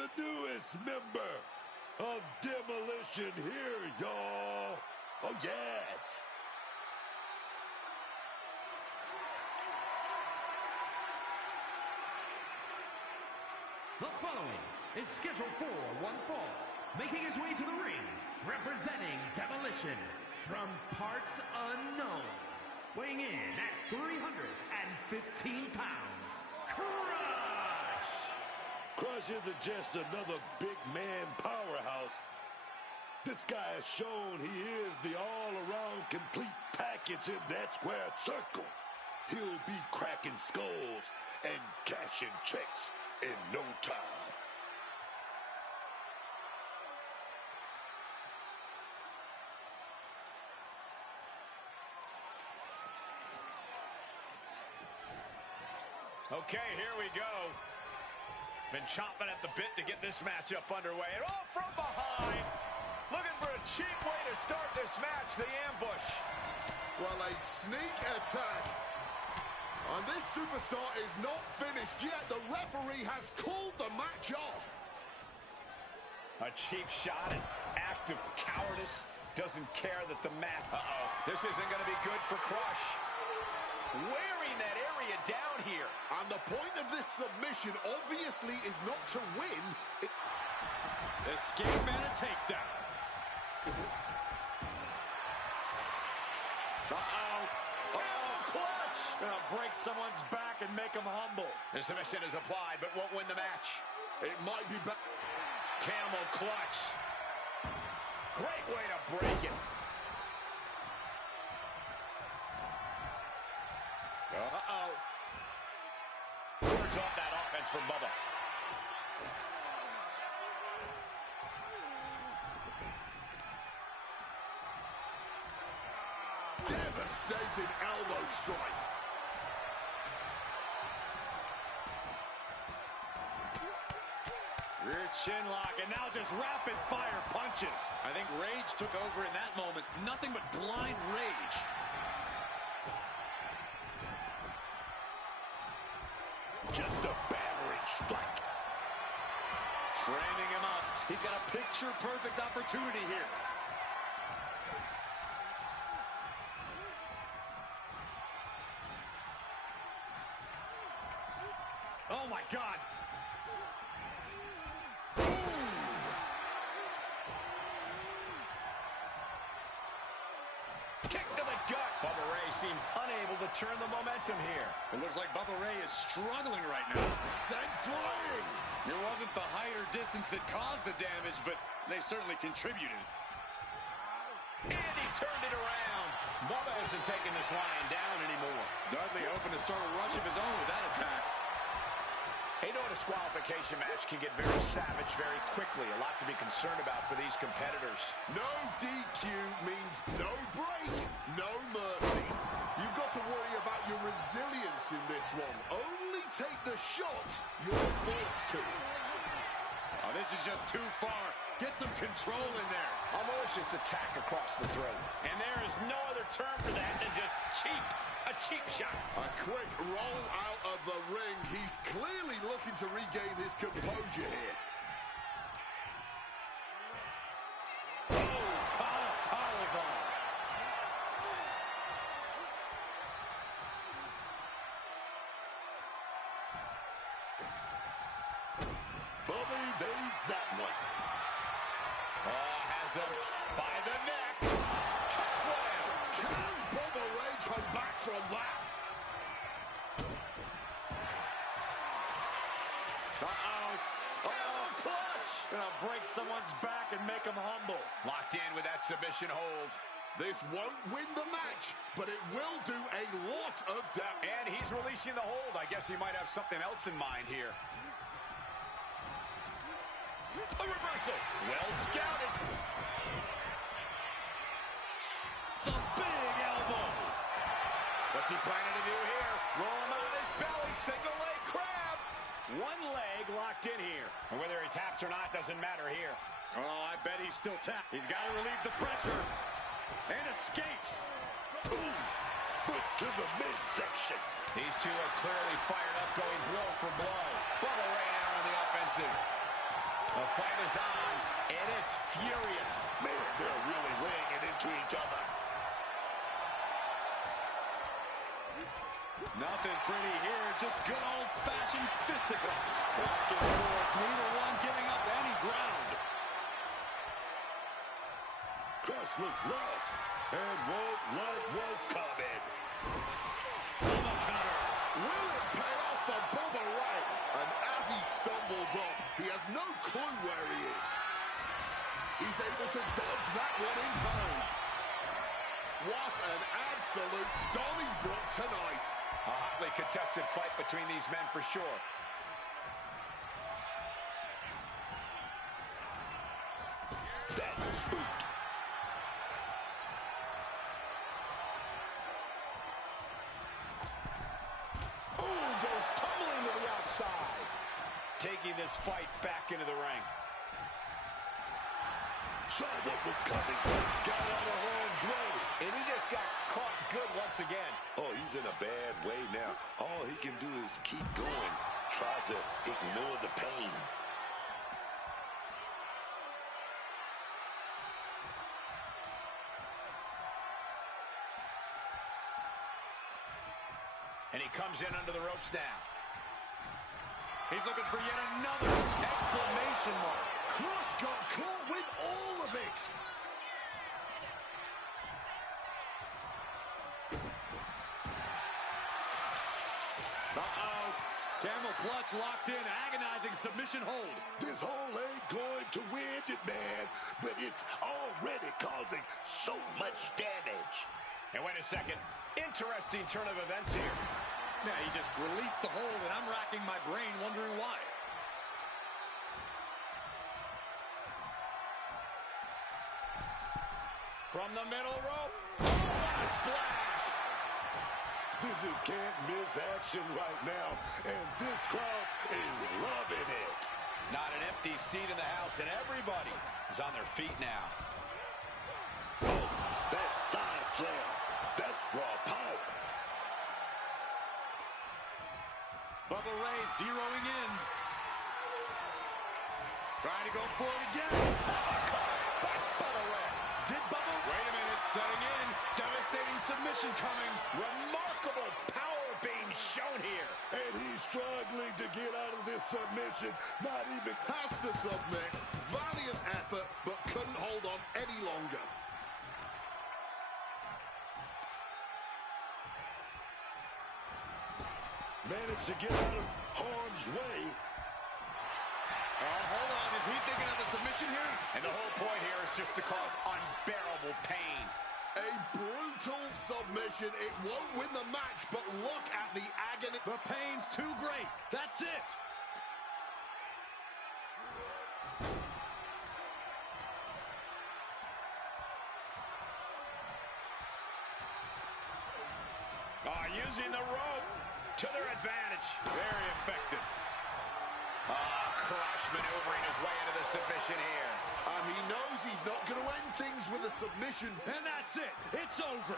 the newest member of Demolition here, y'all. Oh, yes. The following is scheduled for one fall, making his way to the ring, representing Demolition from parts unknown, weighing in at 315 pounds, Crush! Crush isn't just another big man powerhouse. This guy has shown he is the all-around complete package in that square circle. He'll be cracking skulls and cashing checks in no time. Okay, here we go. Been chomping at the bit to get this matchup underway. And all from behind. Looking for a cheap way to start this match, the ambush. Well, a sneak attack. And this superstar is not finished yet. The referee has called the match off. A cheap shot, an act of cowardice. Doesn't care that the match... This isn't going to be good for Crush. Wearing that area down here. And the point of this submission obviously is not to win. Escape and a takedown. Clutch! Gonna break someone's back and make them humble. The submission is applied, but won't win the match. It might be back. Camel clutch. Great way to break it. Words off that offense from Bubba. Devastating elbow strike. Rear chin lock, and now just rapid fire punches. I think rage took over in that moment. Nothing but blind rage. Just a battering strike. Framing him up. He's got a picture-perfect opportunity here. Oh, my God. Kick to the gut. Bubba Ray seems unable to turn the momentum here. It looks like Bubba Ray is struggling right now. Sent flying. It wasn't the height or distance that caused the damage, but they certainly contributed. And he turned it around. Bubba isn't taking this lion down anymore. Dudley hoping to start a rush of his own with that attack. You know, a disqualification match can get very savage very quickly. A lot to be concerned about for these competitors. No DQ means no break, no mercy. You've got to worry about your resilience in this one. Only take the shots you're forced to. Oh, this is just too far. Get some control in there. A malicious attack across the throat. And there is no other term for that than just cheap. A cheap shot. A quick roll out of the ring. He's clearly looking to regain his composure here. Oh, caught a powerbomb. Bubba evades that one. Oh, has them by the neck. Choke slam. Can Bubba Ray come back from that? Clutch! Gonna break someone's back and make them humble. Locked in with that submission hold. This won't win the match, but it will do a lot of damage. And he's releasing the hold. I guess he might have something else in mind here. A reversal. Well scouted. The big elbow. What's he planning to do here? Roll him on his belly. Single leg crab. One leg locked in here. And whether he taps or not doesn't matter here. Oh, I bet he's still tapped. He's got to relieve the pressure. And escapes. Boom. Foot to the midsection. These two are clearly fired up, going blow for blow. Bubba Ray now on the offensive. The fight is on, and it's furious. Man, they're really laying it into each other. Nothing pretty here, just good old-fashioned fisticuffs. Back and forth, neither one giving up any ground. Crush looks lost and won't like what's coming. Bubba cutter. Will it pay off for Bubba Ray? And as he stumbles off, he has no clue where he is. He's able to dodge that one in time. What an absolute Donnybrook tonight. A hotly contested fight between these men for sure. That was boot. Ooh, goes tumbling to the outside. Taking this fight back into the ring. Saw what was coming. Got out of harm's way. And he just got caught good once again. Oh, he's in a bad way now. All he can do is keep going. Try to ignore the pain. And he comes in under the ropes now. He's looking for yet another exclamation mark. Crush got caught with all of it. Uh-oh. Camel clutch locked in, agonizing submission hold. This hole ain't going to win it, man. But it's already causing so much damage. And wait a second. Interesting turn of events here. Yeah, he just released the hold, and I'm racking my brain wondering why. From the middle rope. Oh, what a splash! This is can't miss action right now. And this crowd is loving it. Not an empty seat in the house, and everybody is on their feet now. Oh, that side slam. That's raw power. Bubba Ray zeroing in. Trying to go for it again. By Bubba Ray. Did Bubba? Wait a minute, setting in. Devastating submission coming. Remarkable power being shown here. And he's struggling to get out of this submission. Not even Has to submit. Valiant effort, but couldn't hold on any longer. managed to get out of harm's way. Oh, hold on. Is he thinking of the submission here? And the whole point here is just to cause unbearable pain. A brutal submission. It won't win the match, but look at the agony. The pain's too great. That's it. Using the rope to their advantage. Very effective. Crush maneuvering his way into the submission here. And he knows he's not going to end things with a submission. And that's it. It's over.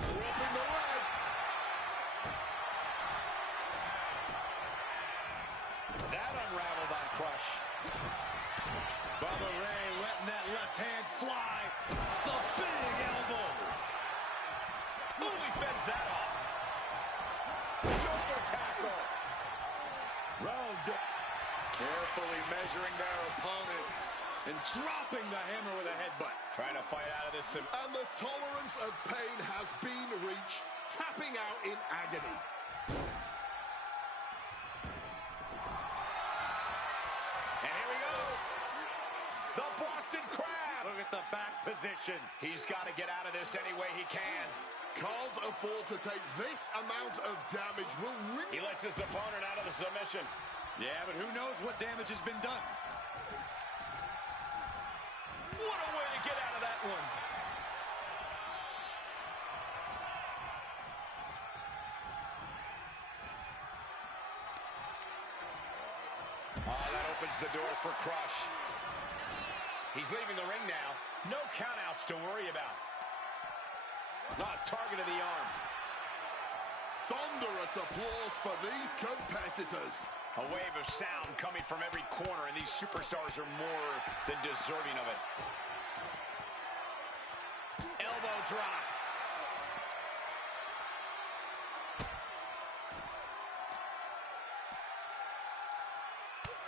Dropping the leg. That unraveled on Crush. Bubba Ray letting that left hand fly. The big elbow. Ooh, he fends that off. Shoulder tackle. Round up. Carefully measuring their opponent and dropping the hammer with a headbutt. Trying to fight out of this. And the tolerance of pain has been reached. Tapping out in agony. And here we go. The Boston Crab. Look at the back position. He's got to get out of this any way he can. Can't afford to take this amount of damage. He lets his opponent out of the submission. Yeah, but who knows what damage has been done. What a way to get out of that one. Oh, that opens the door for Crush. He's leaving the ring now. No countouts to worry about. Target of the arm. Thunderous applause for these competitors. A wave of sound coming from every corner, and these superstars are more than deserving of it. Elbow drop.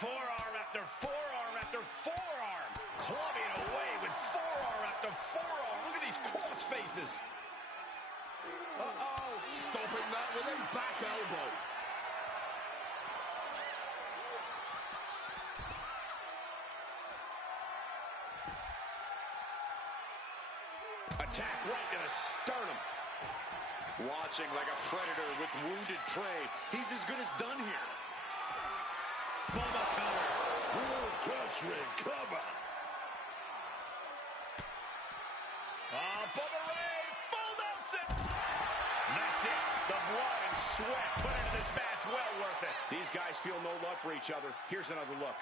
Forearm after forearm after forearm. Clubbing away with forearm after forearm. Look at these cross faces. Uh-oh. Stopping that with a back elbow. Attack right to the sternum. Watching like a predator with wounded prey. He's as good as done here. Bubba cover. Will Crush recover? Bubba Ray, full Nelson. That's it. The blood and sweat put into this match, well worth it. These guys feel no love for each other. Here's another look.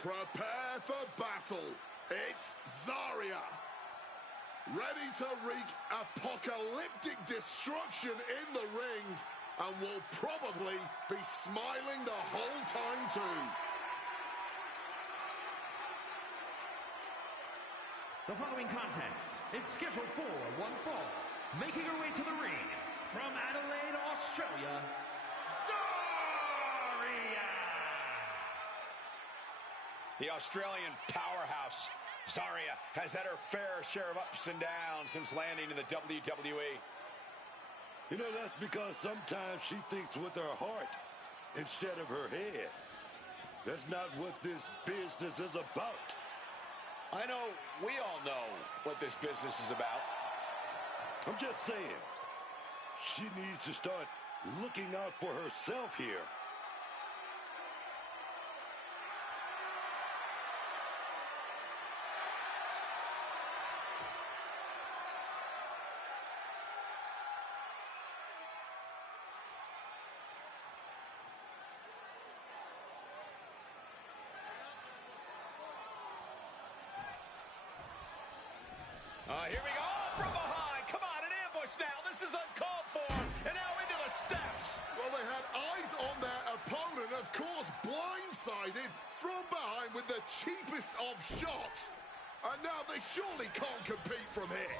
Prepare for battle. It's Zarya. Ready to wreak apocalyptic destruction in the ring, and will probably be smiling the whole time too. The following contest is scheduled for one fall. Making her way to the ring from Adelaide, Australia, Zarya! The Australian powerhouse, Zarya, has had her fair share of ups and downs since landing in the WWE. You know, that's because sometimes she thinks with her heart instead of her head. That's not what this business is about. I know we all know what this business is about. I'm just saying, she needs to start looking out for herself here. Here we go, from behind. Come on, an ambush now. This is uncalled for. And now into the steps. Well, they had eyes on their opponent, of course, blindsided from behind with the cheapest of shots. And now they surely can't compete from here.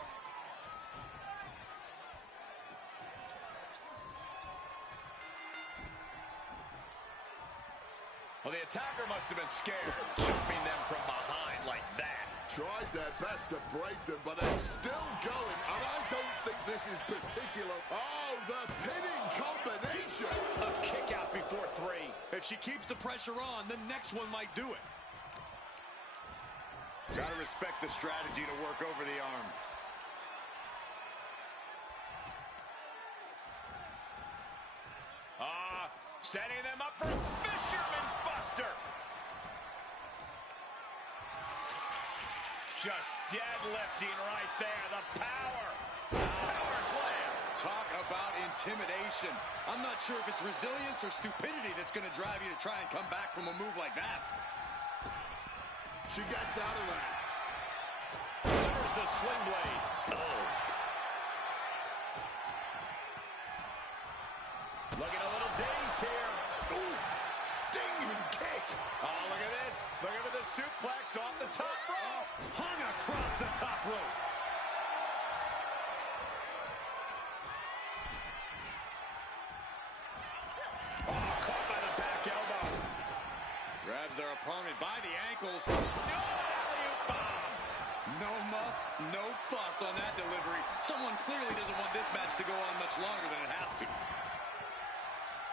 Well, the attacker must have been scared, jumping them from behind like that. Tried their best to break them, but they're still going, and I don't think this is particular. Oh, the pinning combination. A kick out before three. If she keeps the pressure on, the next one might do it. Gotta respect the strategy to work over the arm. Setting them up for Fisherman's Buster. Just deadlifting right there. The power. Power slam. Talk about intimidation. I'm not sure if it's resilience or stupidity that's going to drive you to try and come back from a move like that. She gets out of that. There's the sling blade. Oh. Looking a little dazed here. Ooh, stinging kick. Oh, look at this. Look at the suplex off the top rope. Hung across the top rope. opponent by the ankles. Oh, alley-oop bomb. No muss, no fuss on that delivery. Someone clearly doesn't want this match to go on much longer than it has to.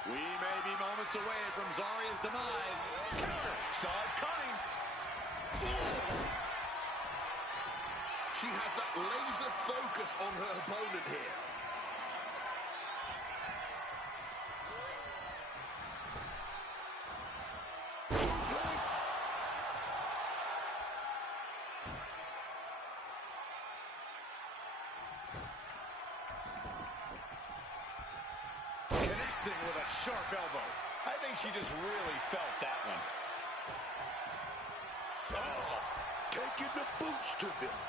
We may be moments away from Zaria's demise. Counter. Saw it coming. She has that laser focus on her opponent here. Connecting with a sharp elbow. I think she just really felt that one. Oh, taking the boots to them.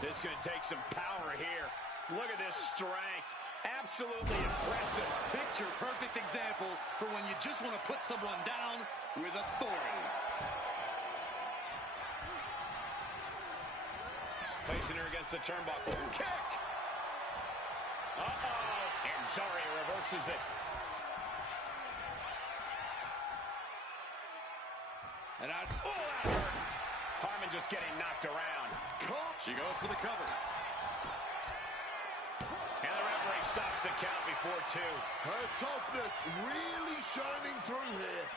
This is going to take some power here. Look at this strength. Absolutely impressive. Picture perfect example for when you just want to put someone down with authority. Placing her against the turnbuckle. Kick! Uh-oh! And Zaria reverses it. And that hurt. Harman just getting knocked around. She goes for the cover. And the referee stops the count before 2. Her toughness really shining through here.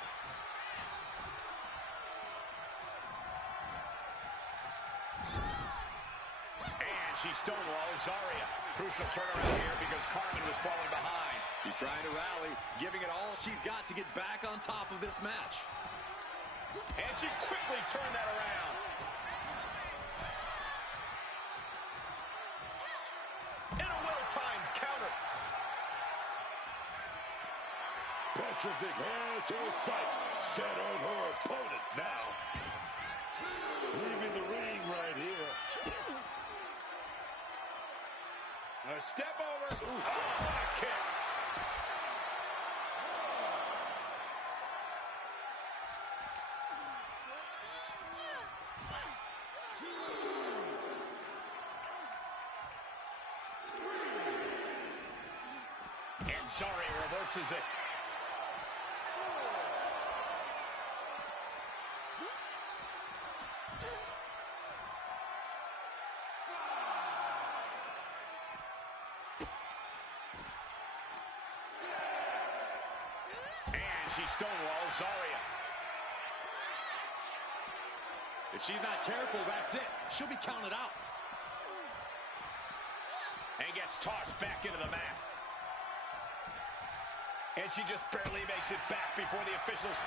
And she stonewalls Zaria. Crucial turnaround here because Carmen was falling behind. She's trying to rally, giving it all she's got to get back on top of this match. And she quickly turned that around. And a well-timed counter. Petrovic has her sights set on her opponent now. Leaving the ring right here. A step over. Ooh. Oh, what a kick. And Zaria reverses it. And she stonewalls Zaria. If she's not careful, that's it. She'll be counted out. And gets tossed back into the mat. And she just barely makes it back before the officials.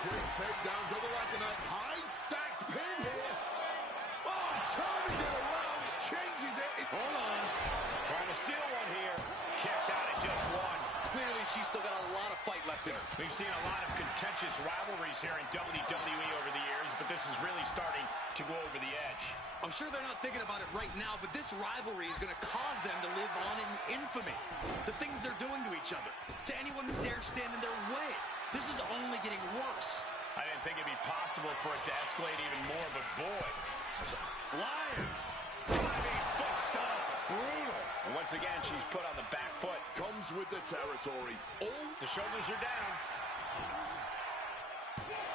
Quick takedown, double like a high stacked pin here. Oh, turning it around, changes it. Hold on. Trying to steal one here. Kicks out at just 1. Clearly, she's still got a lot of fight left in her. We've seen a lot of contentious rivalries here in WWE over the years, but this is really starting to go over the edge. I'm sure they're not thinking about it right now, but this rivalry is going to cause them to live on in infamy. The things they're doing to each other, to anyone who dares stand in their way. This is only getting worse. I didn't think it'd be possible for it to escalate even more, but boy. Flying. Diving foot stomp. Brutal. And once again, she's put on the back foot. Comes with the territory. The shoulders are down.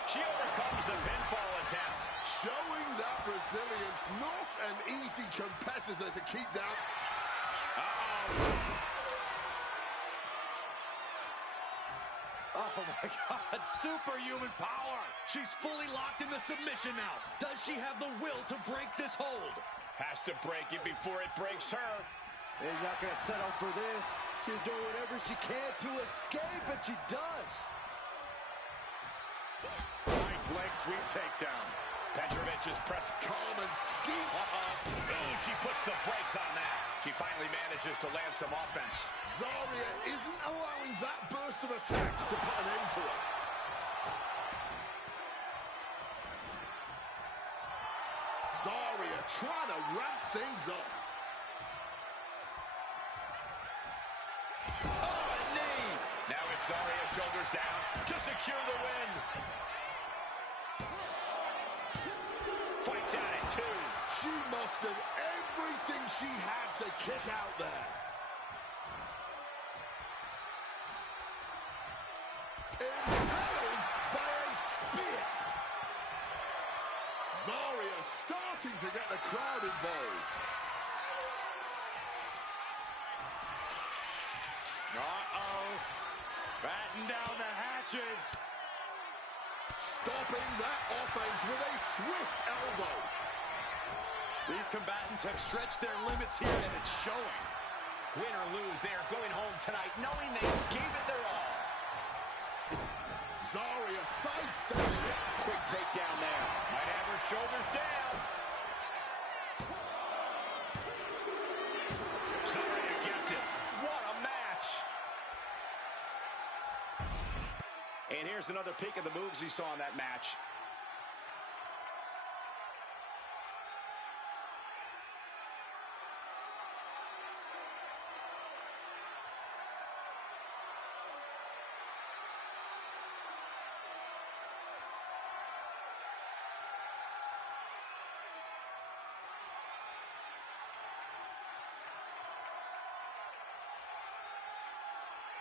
She overcomes the pinfall attempt. Showing that resilience, not an easy competitor to keep down. Oh my God, superhuman power. She's fully locked into submission now. Does she have the will to break this hold? Has to break it before it breaks her. They're not going to settle for this. She's doing whatever she can to escape, and she does. Nice leg sweep takedown. Petrovic is pressed. Calm and scheme. Ooh, she puts the brakes on that. She finally manages to land some offense. Zaria isn't allowing that burst of attacks to put an end to it. Zaria trying to ramp things up. Oh, a knee. Now it's Zaria shoulders down to secure the win. Fights out at 2. She mustered everything she had to kick out there. Impaled by a spear. are starting to get the crowd involved. Uh-oh. Batten down the hatches. Stopping that offense with a swift elbow. These combatants have stretched their limits here, and it's showing. Win or lose, they are going home tonight knowing they gave it their all. Zarya sidesteps it. Quick takedown there. Might have her shoulders down. Zarya gets it. What a match. And here's another peek of the moves he saw in that match.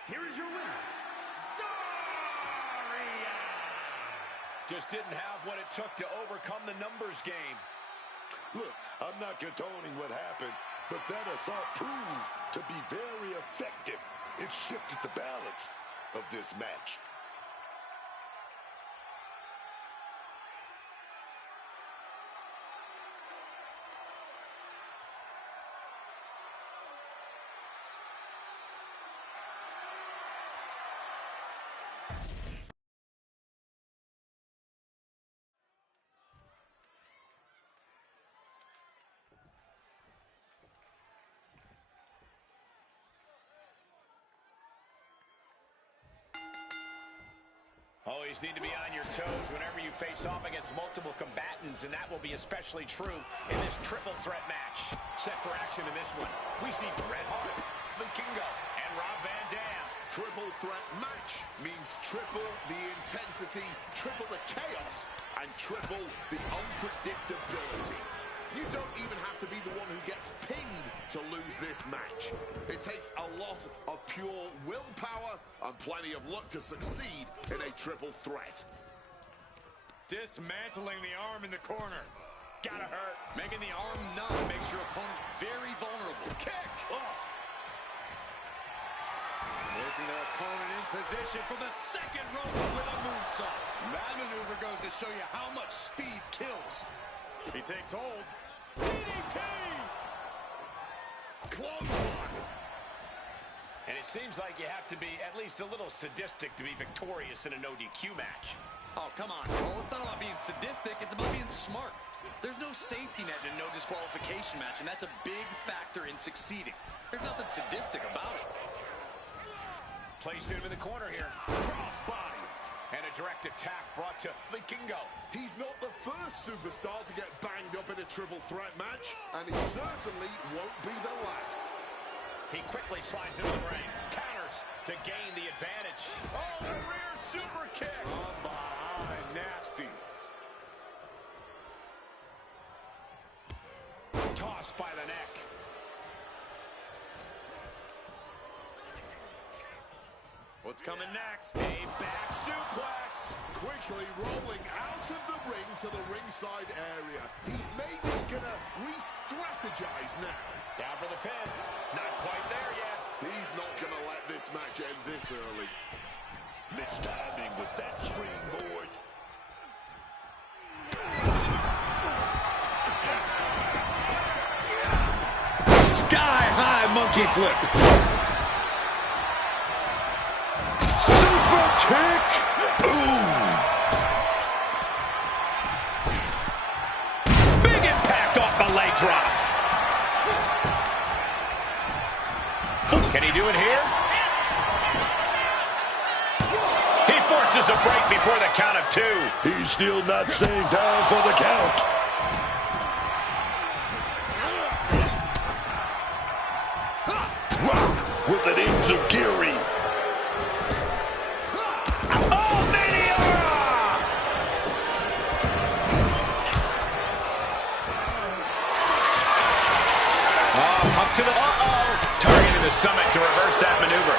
Here is your winner, Zarya! Just didn't have what it took to overcome the numbers game. Look, I'm not condoning what happened, but that assault proved to be very effective. It shifted the balance of this match. Always need to be on your toes whenever you face off against multiple combatants, and that will be especially true in this triple threat match. Set for action in this one, we see Bret Hart, Vikingo, and Rob Van Dam. Triple threat match means triple the intensity, triple the chaos, and triple the unpredictability. You don't even have to be the one who gets pinned to lose this match. It takes a lot of pure willpower and plenty of luck to succeed in a triple threat. Dismantling the arm in the corner. Gotta hurt. Making the arm numb makes your opponent very vulnerable. Kick! Oh. Placing their opponent in position from the second rope with a moonsault. That maneuver goes to show you how much speed kills. He takes hold. DDT! Clothesline! And it seems like you have to be at least a little sadistic to be victorious in a no-DQ match. Oh, come on, Cole. It's not about being sadistic. It's about being smart. There's no safety net in a no disqualification match, and that's a big factor in succeeding. There's nothing sadistic about it. Placed him in the corner here. Crossbody. And a direct attack brought to Vikingo. He's not the first superstar to get banged up in a triple threat match, and he certainly won't be the last. He quickly slides into the ring. Counters to gain the advantage. Oh, the rear super kick. From behind, nasty. Tossed by the neck. What's coming next? A back suplex. Quickly rolling out of the ring to the ringside area. He's maybe gonna re-strategize now. Down for the pin. Not quite there yet. He's not gonna let this match end this early. Mistiming with that springboard. Sky-high monkey flip. Super kick! Ooh! Big impact off the leg drop. Can he do it here? He forces a break before the count of two. He's still not staying down for the count. Rock with an enziguri. Oh, Meteora! Oh, up to the... Targeting the stomach to reverse that maneuver.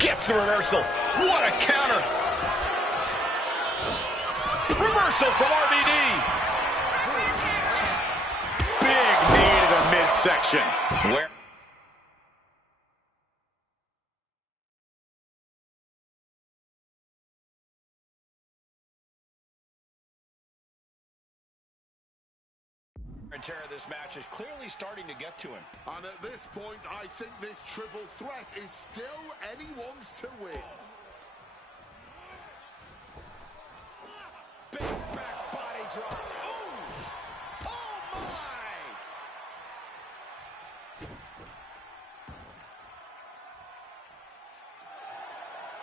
Gets the reversal. What a counter. reversal from RVD. Big knee to the midsection. Where? And tear of this match is clearly starting to get to him. And at this point, I think this triple threat is still anyone's to win. Big back body drop. Ooh! Oh, my!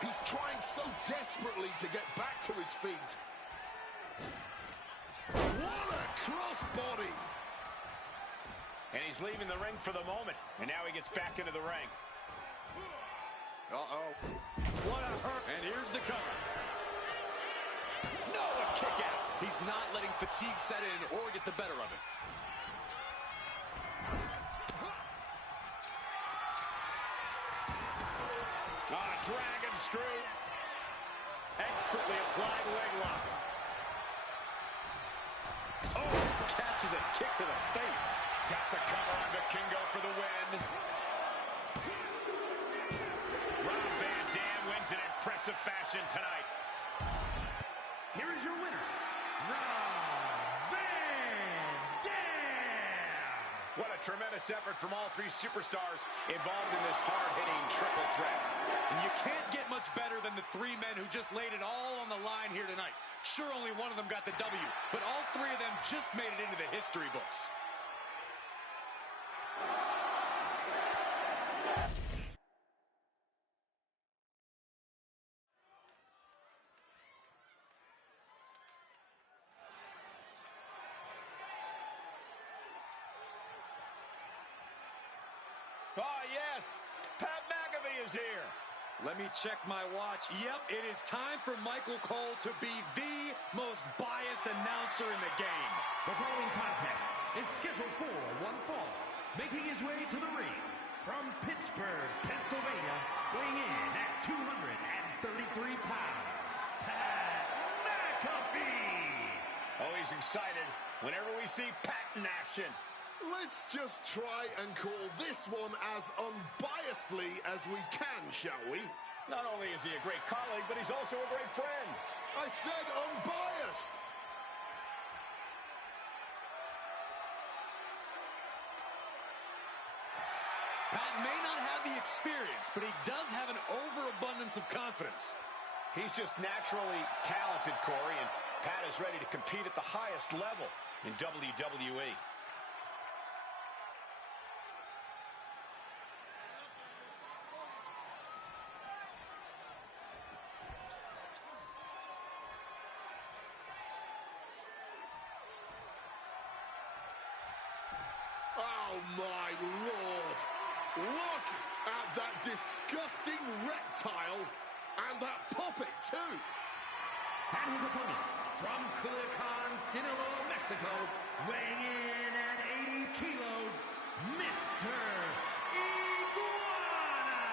He's trying so desperately to get back to his feet. What a crossbody! And he's leaving the ring for the moment. And now he gets back into the ring. Uh-oh. What a hurt. And here's the cover. No, a kick out. He's not letting fatigue set in or get the better of it. Dragon screw. Expertly applied leg lock. Oh, catches a kick to the face. Got the cover on Vikingo for the win. Rob Van Dam wins in impressive fashion tonight. Here is your winner, Rob Van Dam. What a tremendous effort from all three superstars involved in this hard-hitting triple threat. And you can't get much better than the three men who just laid it all on the line here tonight. Sure, only one of them got the W, but all three of them just made it into the history books. Oh, yes, Pat McAfee is here. Let me check my watch. Yep, it is time for Michael Cole to be the most biased announcer in the game. The following contest is scheduled for one fall. Making his way to the ring from Pittsburgh, Pennsylvania, weighing in at 233 pounds, Pat McAfee. Oh, he's excited whenever we see Pat in action. Let's just try and call this one as unbiasedly as we can, shall we? Not only is he a great colleague, but he's also a great friend. I said unbiased. Pat may not have the experience, but he does have an overabundance of confidence. He's just naturally talented, Corey, and Pat is ready to compete at the highest level in WWE. Oh, my Lord. Look at that disgusting reptile and that puppet, too. And his opponent from Culiacan, Sinaloa, Mexico, weighing in at 80 kilos, Mr. Iguana.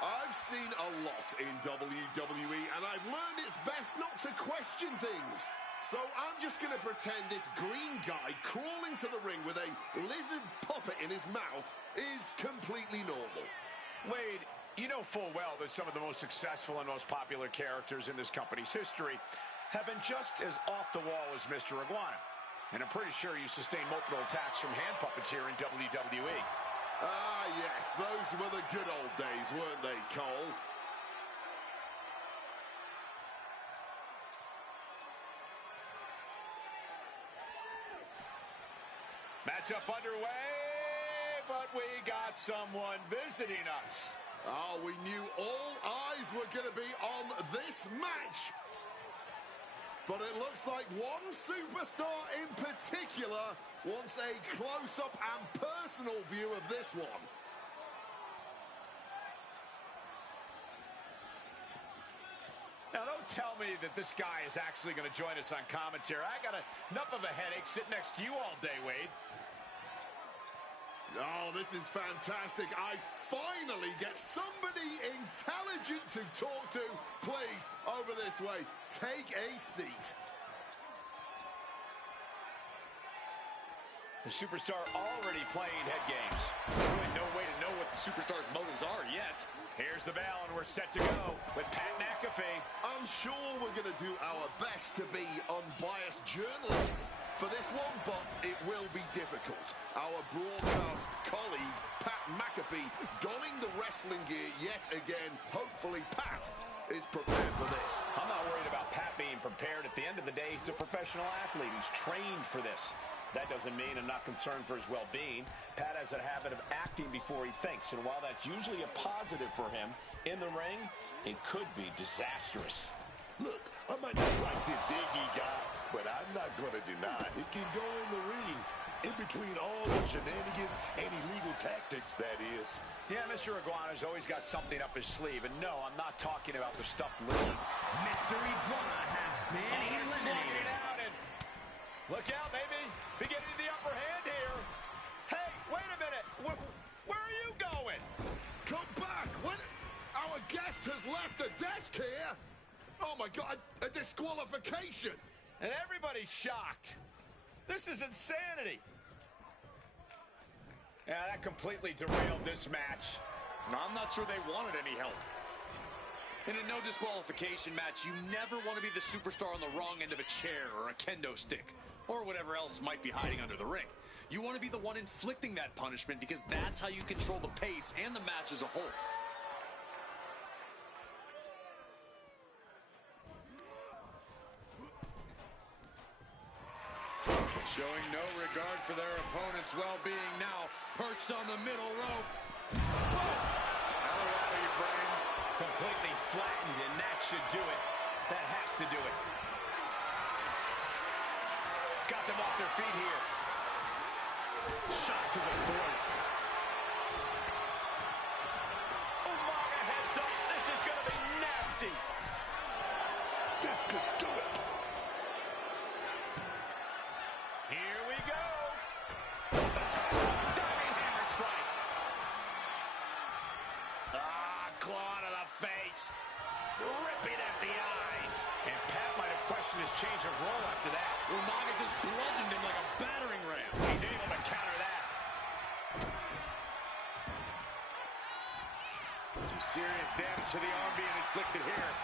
I've seen a lot in WWE, and I've learned it's best not to question things. So I'm just going to pretend this green guy crawling to the ring with a lizard puppet in his mouth is completely normal. Wade, you know full well that some of the most successful and most popular characters in this company's history have been just as off the wall as Mr. Iguana. And I'm pretty sure you sustained multiple attacks from hand puppets here in WWE. Ah, yes, those were the good old days, weren't they, Cole? Matchup underway, but we got someone visiting us. Oh, we knew all eyes were going to be on this match. But it looks like one superstar in particular wants a close-up and personal view of this one. Now, don't tell me that this guy is actually going to join us on commentary. I got enough of a headache sitting next to you all day, Wade. Oh, this is fantastic. I finally get somebody intelligent to talk to. Please, over this way. Take a seat. The superstar already playing head games. There's really no way to know what the superstar's motives are yet. Here's the bell, and we're set to go with Pat McAfee. I'm sure we're going to do our best to be unbiased journalists for this one, but it will be difficult. Our broadcast colleague, Pat McAfee, donning the wrestling gear yet again. Hopefully, Pat is prepared for this. I'm not worried about Pat being prepared. At the end of the day, he's a professional athlete. He's trained for this. That doesn't mean I'm not concerned for his well-being. Pat has a habit of acting before he thinks, and while that's usually a positive for him, in the ring, it could be disastrous. Look, I might not like this Iggy guy, but I'm not going to deny he can go in the ring. In between all the shenanigans and illegal tactics, that is. Yeah, Mr. Iguana's always got something up his sleeve, and no, I'm not talking about the stuffed lizard. Mr. Iguana has been eliminated. Look out, baby. Beginning the upper hand here. Hey, wait a minute. Where are you going? Come back. Our guest has left the desk here. Oh, my God. A disqualification. And everybody's shocked. This is insanity. Yeah, that completely derailed this match. I'm not sure they wanted any help. In a no disqualification match, you never want to be the superstar on the wrong end of a chair or a kendo stick, or whatever else might be hiding under the ring. You want to be the one inflicting that punishment because that's how you control the pace and the match as a whole. Showing no regard for their opponent's well-being now, perched on the middle rope. Out of your brain. Completely flattened, and that should do it. That has to do it. Got them off their feet here. Shot to the throat. Umaga heads up. This is going to be nasty. This could do it. Here we go. The top diving hammer strike. Claw to the face. Ripping at the eyes. And Pat might have questioned his change of role after that. Umaga just bludgeoned him like a battering ram. He's able to counter that. Some serious damage to the arm being inflicted here.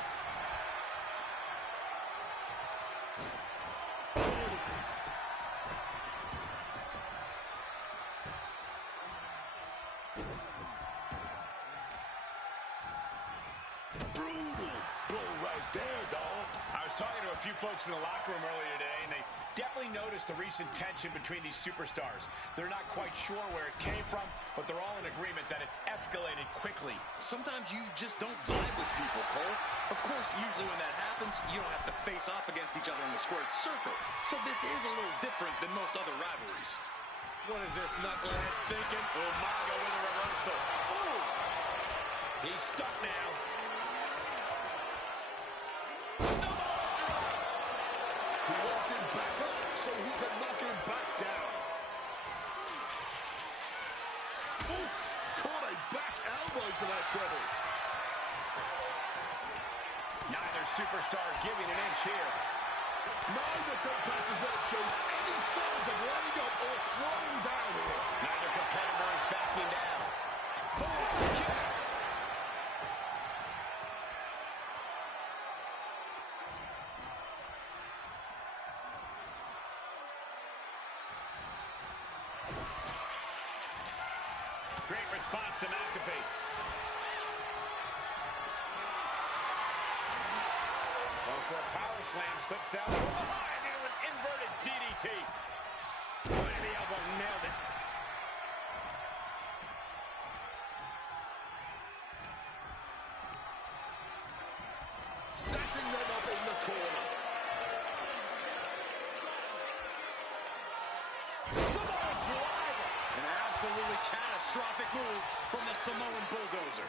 A few folks in the locker room earlier today, and they definitely noticed the recent tension between these superstars. They're not quite sure where it came from, but they're all in agreement that it's escalated quickly. Sometimes you just don't vibe with people, Cole. Of course, usually when that happens, you don't have to face off against each other in a squared circle. So this is a little different than most other rivalries. What is this knucklehead thinking? Umaga with a reversal. Ooh! He's stuck now. Him back up so he can knock him back down. Oof! Caught a back elbow for that trouble. Neither superstar giving an inch here. Neither competitor shows any signs of letting up or slowing down here. Neither competitor is backing down. Oh, kick. Great response to McAfee. Going for a power slam, slips down behind into an inverted DDT. Right in the elbow, nailed it. Setting them up in the corner. Samoan driver. An absolutely catastrophic move from the Samoan bulldozer.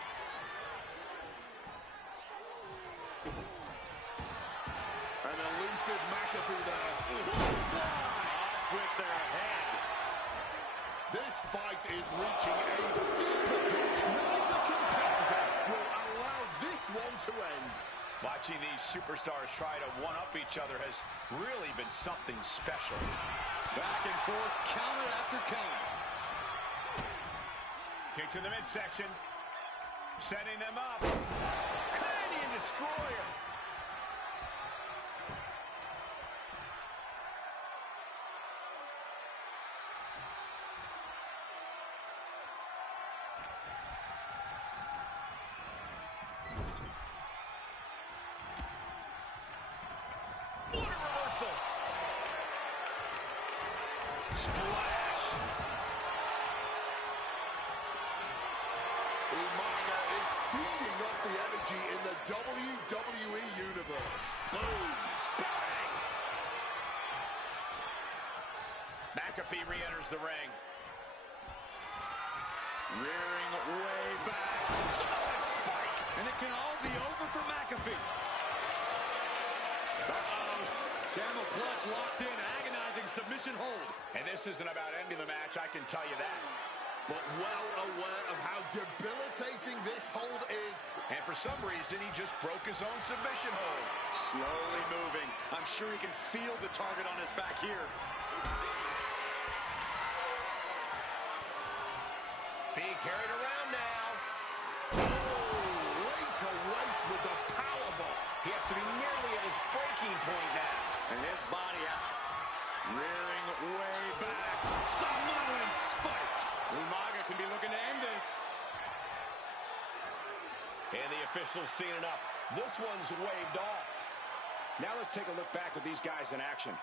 An elusive McAfee there. Off with their head. This fight is reaching a fever pitch. Neither competitor will allow this one to end. Watching these superstars try to one-up each other has really been something special. Back and forth, counter after counter. Kick to the midsection. Setting them up. Canadian destroyer. What a reversal. Splash. Umaga is feeding off the energy in the WWE Universe. Boom. Bang. McAfee re-enters the ring. Rearing way back. Samoan spike. And it can all be over for McAfee. Camel clutch locked in, agonizing submission hold. And this isn't about ending the match, I can tell you that. But well aware of how debilitating this hold is. And for some reason, he just broke his own submission hold. Slowly moving. I'm sure he can feel the target on his back here. Being carried around now. Oh, way to waste with the powerbomb. He has to be nearly at his breaking point now. And his body out. Rearing way back. Samoan spike. Umaga can be looking to end this. And the official's seen enough. This one's waved off. Now let's take a look back at these guys in action.